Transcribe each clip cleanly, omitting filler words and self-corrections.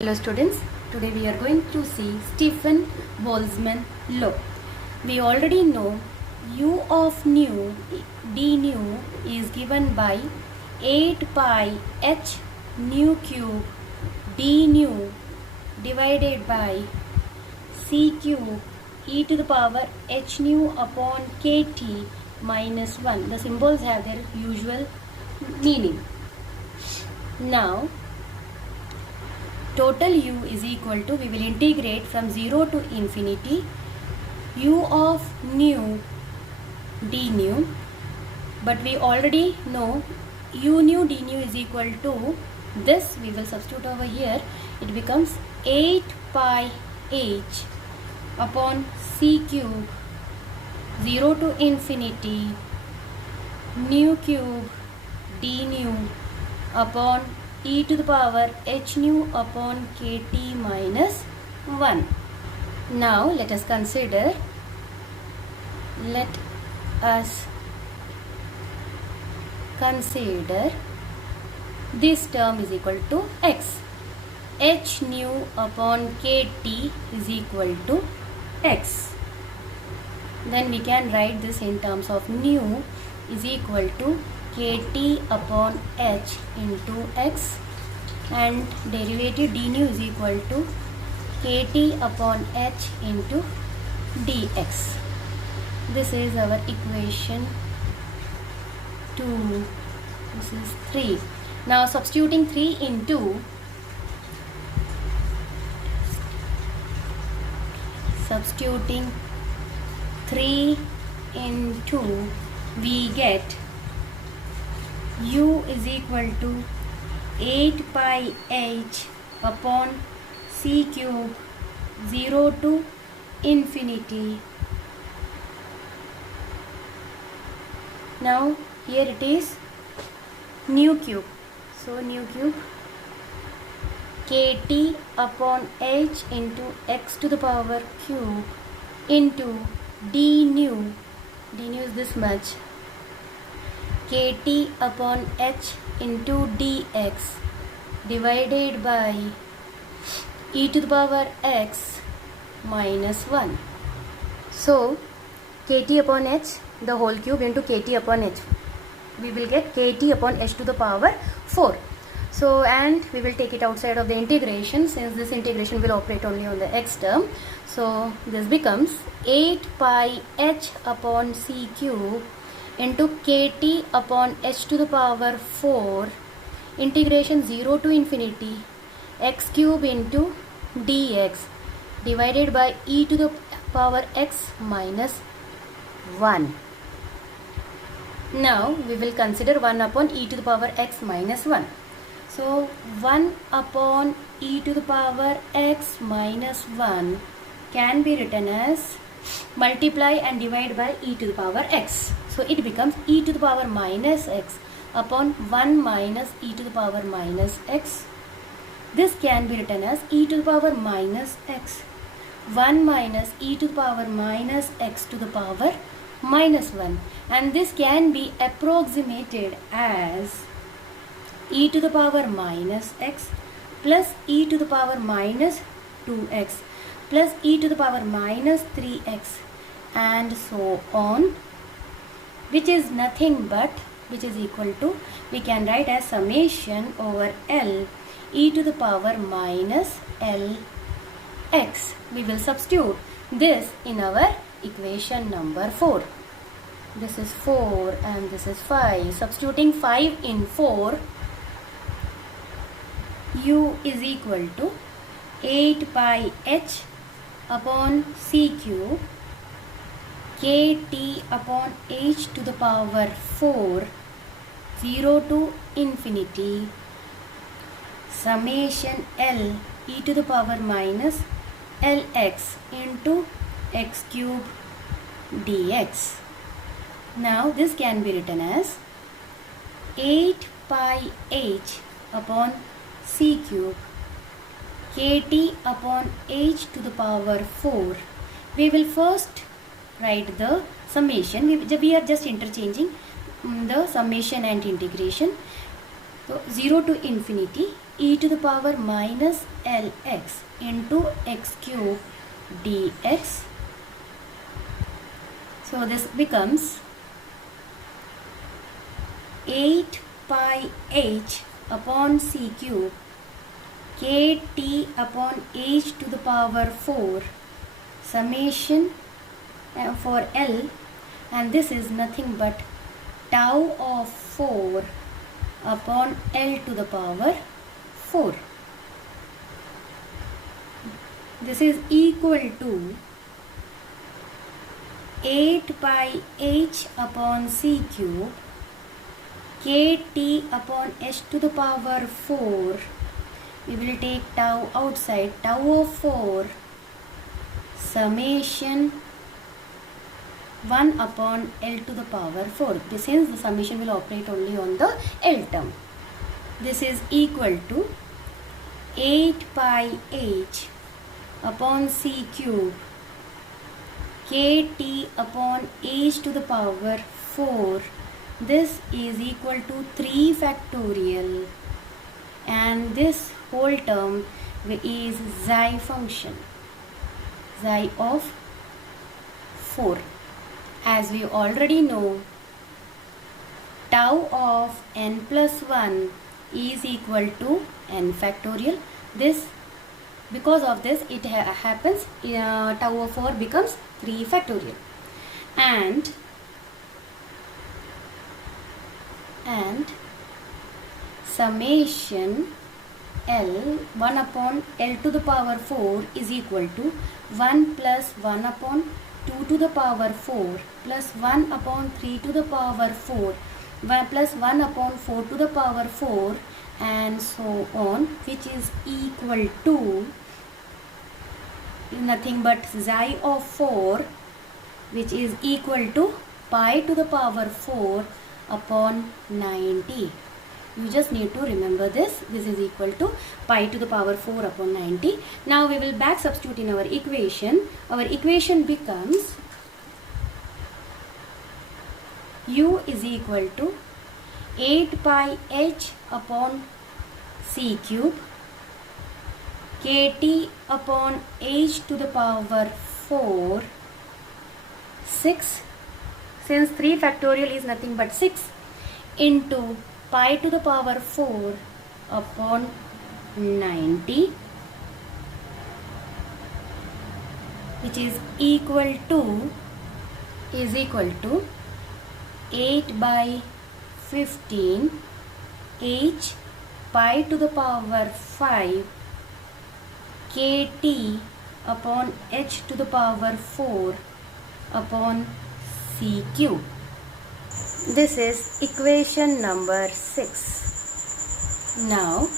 Hello students, today we are going to see Stephen Boltzmann law. We already know u of nu d nu is given by 8 pi h nu cube d nu divided by c cube e to the power h nu upon kt minus 1. The symbols have their usual meaning. Now total u is equal to, we will integrate from 0 to infinity u of nu d nu, but we already know u nu d nu is equal to this. We will substitute over here. It becomes 8 pi h upon c cube 0 to infinity nu cube d nu upon e to the power h nu upon kt minus 1. Now let us consider this term is equal to x. H nu upon kt is equal to x. Then we can write this in terms of nu is equal to kt upon h into x, and derivative d nu is equal to kt upon h into dx. This is our equation 2. This is 3. Now substituting 3 into we get u is equal to 8 pi h upon c cube 0 to infinity. Now here it is nu cube. So nu cube kt upon h into x to the power cube into d nu. D nu is this much. Kt upon h into dx divided by e to the power x minus 1. So kt upon h the whole cube into kt upon h, we will get kt upon h to the power 4. So, and we will take it outside of the integration, since this integration will operate only on the x term. So this becomes 8 pi h upon c cube into kt upon h to the power 4 integration 0 to infinity x cube into dx divided by e to the power x minus 1. Now we will consider 1 upon e to the power x minus 1. So 1 upon e to the power x minus 1 can be written as multiply and divide by e to the power x. So it becomes e to the power minus x upon 1 minus e to the power minus x. This can be written as e to the power minus x 1 minus e to the power minus x to the power minus 1, and this can be approximated as e to the power minus x plus e to the power minus 2x plus e to the power minus 3x and so on, which is nothing but, which is equal to, we can write as summation over L e to the power minus Lx. We will substitute this in our equation number 4. This is 4 and this is 5. Substituting 5 in 4, u is equal to 8 pi h upon c cube kt upon h to the power 4 0 to infinity summation L e to the power minus Lx into x cube dx. Now this can be written as 8 pi h upon c cube kt upon h to the power 4. We will first write the summation. We are just interchanging the summation and integration. So 0 to infinity e to the power minus lx into x cube dx. So this becomes 8 pi h upon c cube kt upon h to the power 4 summation for L, and this is nothing but tau of 4 upon L to the power 4. This is equal to 8 pi h upon c cube kt upon h to the power 4. We will take tau outside, tau of 4 summation 1 upon L to the power 4. Since the summation will operate only on the L term. This is equal to 8 pi h upon c cube kt upon h to the power 4. This is equal to 3 factorial, and this whole term is xi function, xi of 4. As we already know, tau of n plus 1 is equal to n factorial. This, because of this, it happens, tau of 4 becomes 3 factorial. And summation L 1 upon L to the power 4 is equal to 1 plus 1 upon 2 to the power 4 plus 1 upon 3 to the power 4 plus 1 upon 4 to the power 4 and so on, which is equal to nothing but xi of 4, which is equal to pi to the power 4 upon 90. You just need to remember this. This is equal to pi to the power 4 upon 90. Now we will back substitute in our equation. Our equation becomes u is equal to 8 pi h upon c cube kt upon h to the power 4 6, since 3 factorial is nothing but 6, into pi to the power 4 upon 90, which is equal to 8 by 15 h pi to the power 5 kt upon h to the power 4 upon c cube. This is equation number 6. Now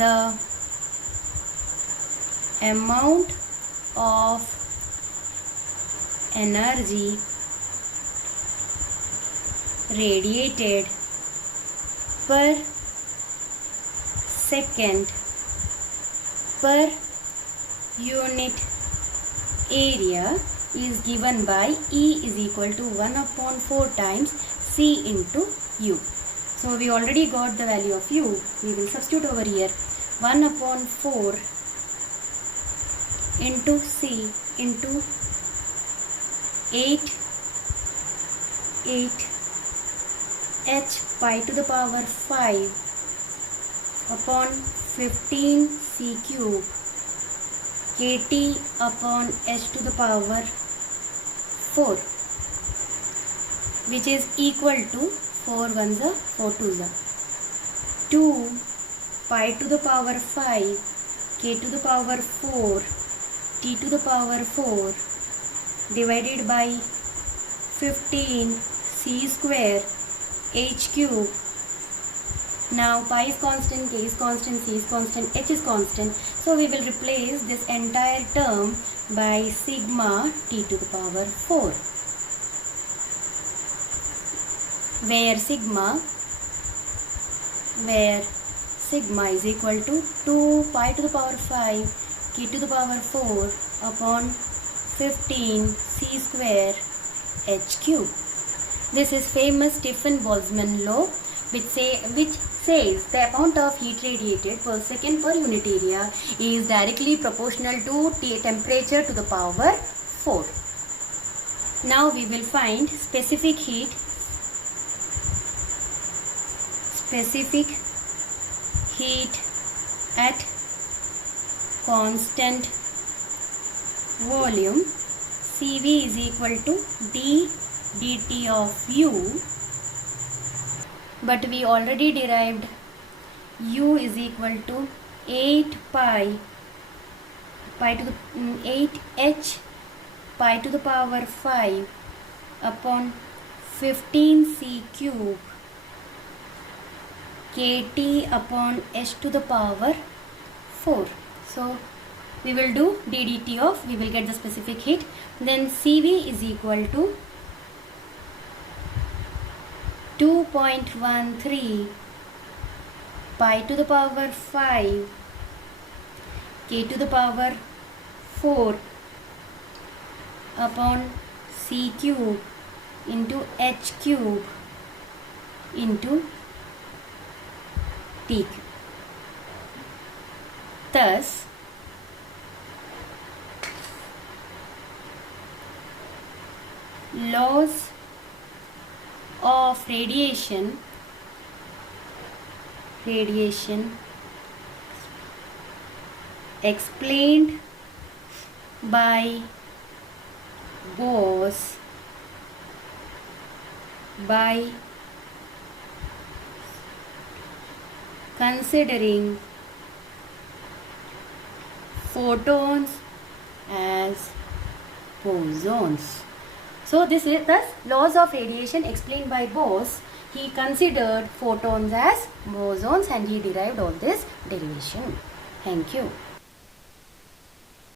the amount of energy radiated per second per unit area is given by E is equal to 1 upon 4 times C into U. So we already got the value of U. We will substitute over here 1 upon 4 into C into 8 h pi to the power 5 upon 15 C cube kt upon h to the power 4, which is equal to 4 ones are 4 twos are 2 pi to the power 5 k to the power 4 t to the power 4 divided by 15 c square h cube. Now pi is constant, k is constant, c is constant, h is constant. So we will replace this entire term by sigma t to the power 4, where sigma is equal to 2 pi to the power 5 k to the power 4 upon 15 c square h cube. This is famous Stefan-Boltzmann law, which says the amount of heat radiated per second per unit area is directly proportional to temperature to the power 4. Now we will find specific heat at constant volume. Cv is equal to d dt of u, but we already derived u is equal to 8 h pi to the power 5 upon 15c cube kT upon h to the power 4. So we will do ddt of, we will get the specific heat. Then Cv is equal to 2.13 pi to the power 5 k to the power 4 upon c cube into h cube into t cube. Thus, laws of radiation explained by Bose by considering photons as bosons. So this is the laws of radiation explained by Bose. He considered photons as bosons and he derived all this derivation. Thank you.